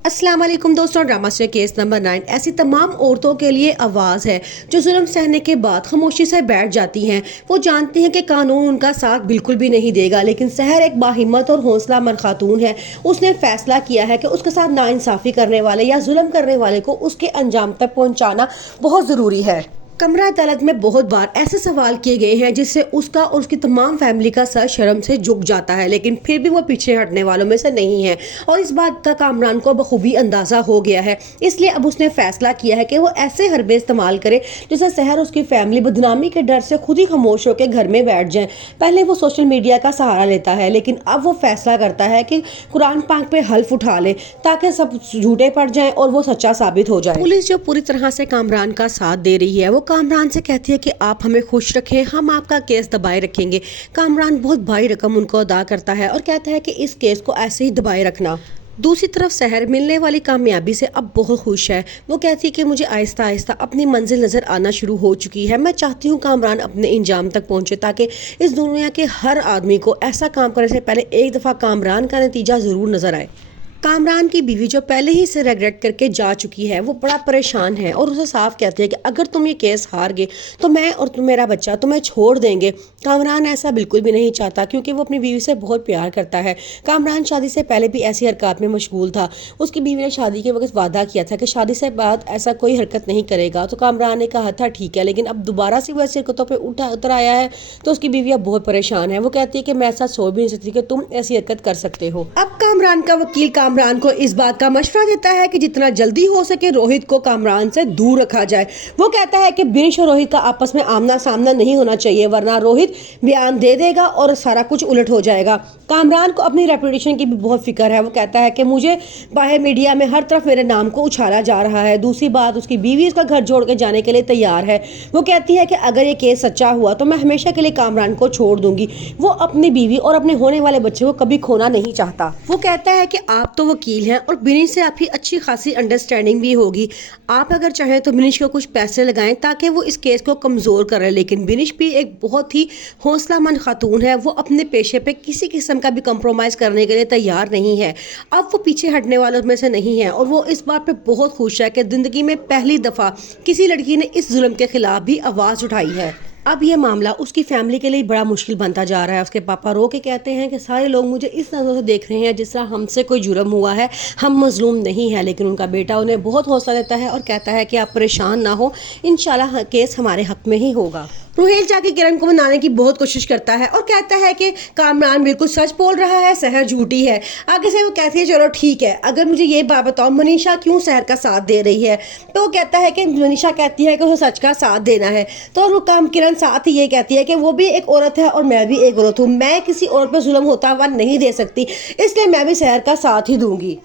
अस्सलाम वालेकुम दोस्तों, ड्रामा से केस नंबर 9 ऐसी तमाम औरतों के लिए आवाज़ है जो जुल्म सहने के बाद खामोशी से बैठ जाती हैं। वो जानती हैं कि कानून उनका साथ बिल्कुल भी नहीं देगा, लेकिन सहर एक बाहिम्मत और हौसलामंद खातून है। उसने फैसला किया है कि उसके साथ नाइंसाफ़ी करने वाले या जुल्म करने वाले को उसके अंजाम तक पहुँचाना बहुत ज़रूरी है। कमरा अदालत में बहुत बार ऐसे सवाल किए गए हैं जिससे उसका और उसकी तमाम फैमिली का सर शर्म से झुक जाता है, लेकिन फिर भी वो पीछे हटने वालों में से नहीं है और इस बात का कामरान को बखूबी अंदाज़ा हो गया है। इसलिए अब उसने फैसला किया है कि वो ऐसे हरबे इस्तेमाल करे जिससे सहर उसकी फैमिली बदनामी के डर से खुद ही खामोश होकर घर में बैठ जाए। पहले वो सोशल मीडिया का सहारा लेता है, लेकिन अब वो फैसला करता है कि कुरान पाक पे हल्फ उठा ले ताकि सब झूठे पड़ जाएं और वो सच्चा साबित हो जाए। पुलिस जो पूरी तरह से कामरान का साथ दे रही है वो कामरान से कहती है कि आप हमें खुश रखें, हम आपका केस दबाए रखेंगे। कामरान बहुत भारी रकम उनको अदा करता है और कहता है कि इस केस को ऐसे ही दबाए रखना। दूसरी तरफ सहर मिलने वाली कामयाबी से अब बहुत खुश है। वो कहती है कि मुझे आहिस्ता आहिस्ता अपनी मंजिल नज़र आना शुरू हो चुकी है। मैं चाहती हूँ कामरान अपने इंजाम तक पहुँचे ताकि इस दुनिया के हर आदमी को ऐसा काम करने से पहले एक दफ़ा कामरान का नतीजा ज़रूर नज़र आए। कामरान की बीवी जो पहले ही से रेगरेट करके जा चुकी है वो बड़ा परेशान है और उसे साफ कहती है कि अगर तुम ये केस हार गए तो मैं और मेरा बच्चा तुम्हें छोड़ देंगे। कामरान ऐसा बिल्कुल भी नहीं चाहता क्योंकि वो अपनी बीवी से बहुत प्यार करता है। कामरान शादी से पहले भी ऐसी हरकत में मशगूल था। उसकी बीवी ने शादी के वक्त वादा किया था कि शादी से बाद ऐसा कोई हरकत नहीं करेगा, तो कामरान ने कहा था ठीक है, लेकिन अब दोबारा से वो ऐसी हरकतों पर उतर आया है तो उसकी बीवी अब बहुत परेशान है। वो कहती है कि मैं ऐसा सोच भी नहीं सकती कि तुम ऐसी हरकत कर सकते हो। अब कामरान का वकील कामरान को इस बात का मशवरा देता है कि जितना जल्दी हो सके रोहित को कामरान से दूर रखा जाए। वो कहता है कि बिनिश और रोहित का आपस में आमना सामना नहीं होना चाहिए, वरना रोहित बयान दे देगा और सारा कुछ उलट हो जाएगा। कामरान को अपनी रेपुटेशन की भी बहुत फिक्र है। वो कहता है कि मुझे बाहर मीडिया में हर तरफ मेरे नाम को उछाला जा रहा है। दूसरी बात, उसकी बीवी उसका घर छोड़ के जाने के लिए तैयार है। वो कहती है कि अगर ये केस सच्चा हुआ तो मैं हमेशा के लिए कामरान को छोड़ दूंगी। वो अपनी बीवी और अपने होने वाले बच्चे को कभी खोना नहीं चाहता। वो कहता है कि आप तो वकील हैं और बिनिश से आपकी अच्छी खासी अंडरस्टैंडिंग भी होगी। आप अगर चाहें तो बिनिश को कुछ पैसे लगाएं ताकि वो इस केस को कमज़ोर करे। लेकिन बिनिश भी एक बहुत ही हौसलामंद खातून है। वो अपने पेशे पे किसी किस्म का भी कंप्रोमाइज़ करने के लिए तैयार नहीं है। अब वो पीछे हटने वालों में से नहीं है और वो इस बात पे बहुत खुश है कि ज़िंदगी में पहली दफ़ा किसी लड़की ने इस जुल्म के खिलाफ भी आवाज़ उठाई है। अब ये मामला उसकी फैमिली के लिए बड़ा मुश्किल बनता जा रहा है। उसके पापा रो के कहते हैं कि सारे लोग मुझे इस नज़र से देख रहे हैं जिस तरह हमसे कोई जुर्म हुआ है, हम मजलूम नहीं है। लेकिन उनका बेटा उन्हें बहुत हौसला देता है और कहता है कि आप परेशान ना हो, इंशाल्लाह केस हमारे हक में ही होगा। रोहेल जाके किरण को मनाने की बहुत कोशिश करता है और कहता है कि कामरान बिल्कुल सच बोल रहा है, सहर झूठी है। आगे से वो कहती है चलो ठीक है, अगर मुझे ये बात बताओ मनीषा क्यों सहर का साथ दे रही है। तो वो कहता है कि मनीषा कहती है कि उसे सच का साथ देना है। तो वो किरण साथ ही ये कहती है कि वो भी एक औरत है और मैं भी एक औरत हूँ, मैं किसी औरत पर जुल्म होता हुआ नहीं दे सकती, इसलिए मैं भी सहर का साथ ही दूंगी।